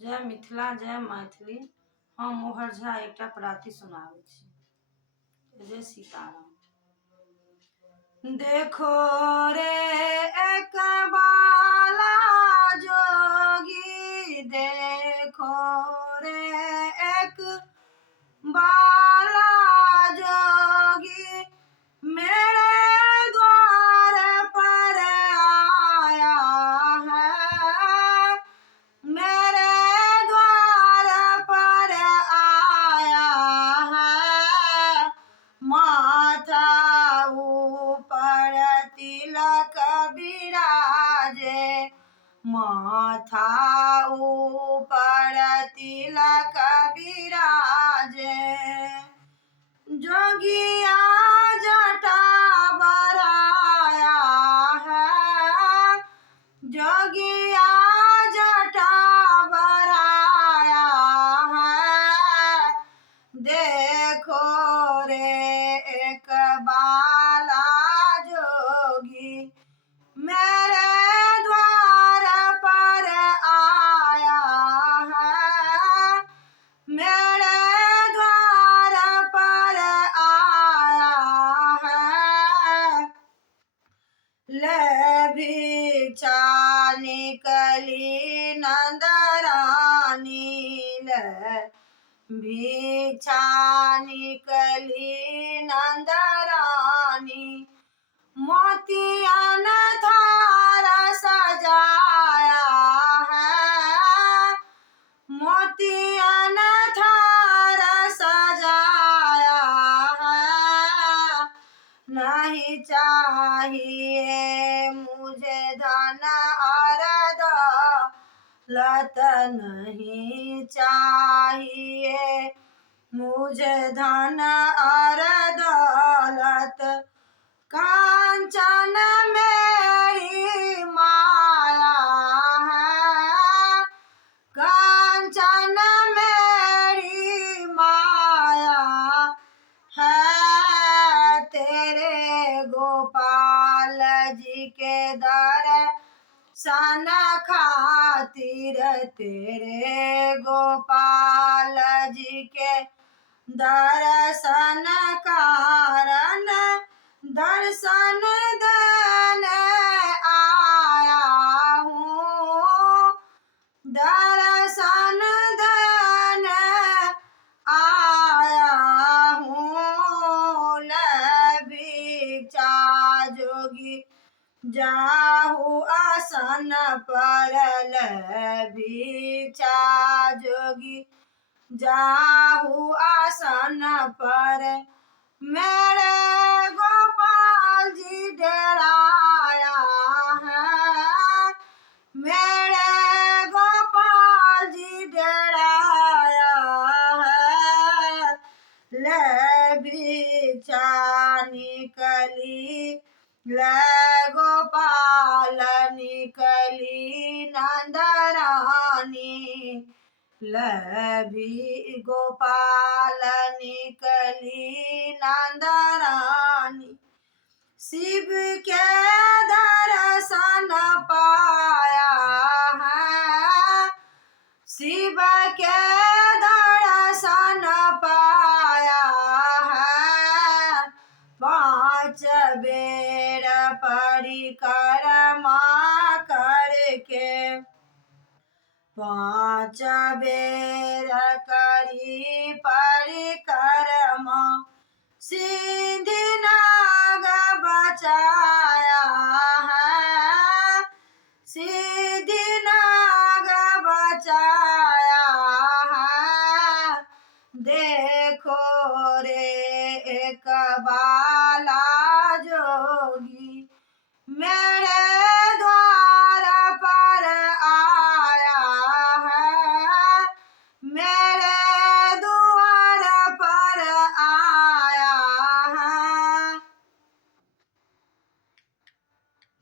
जय मिथिला जय मैथिली। हम मोहर झा एकटा प्राति सुनाबै छी। जय सीताराम। देखो रे एक बाला जोगी, देखो रे एक बाला जोगी, मेरे द्वार पर आया है, मेरे द्वार पर आया है। माथा ऊपर तिलक बिराजे, माथा ऊपर तिलक बिराजे। जोगिया जटा बराया है, जोगिया जटा बराया है। देखो रे एक बाला जोगी, मेरे द्वार पर आया है, मेरे द्वार पर आया है। ले भिक्षा निकली नंदरानी, ले भिक्षा निकली नंदरानी। मोतियन थार सजाया है, मोतियन थार सजाया है। नहीं चाहिए मुझे धन और दौलत, नहीं चाहिए मुझे धन और दौलत। कांचन मेरी माया है, कांचन मेरी माया है। तेरे गोपाल जी के दर्शन खातिर, तेरे गोपाल जी के दर्शन कारण दर्शन देने आया हूँ, दर्शन देने आया हूँ। ले भिक्षा जोगी जाहु आसन पर, ले भिक्षा जोगी जाहु आसन पर। मेरे गोपाल जी डेराया है, मेरे गोपाल जी डेराया है। ले भिक्षा निकली, ले गोपाल निकली नंदरानी, ले भी गोपाल निकली नंदरानी। शिव के दर्शन पाया है, शिव के दर्शन पाया है। 5 बेर परिक्रमा करके, 5 बेर करी परिक्रमा, सिंधि नाग बचाया है, सिंधि नाग बचाया है। देखो रे एक बाला जोगी, मेरे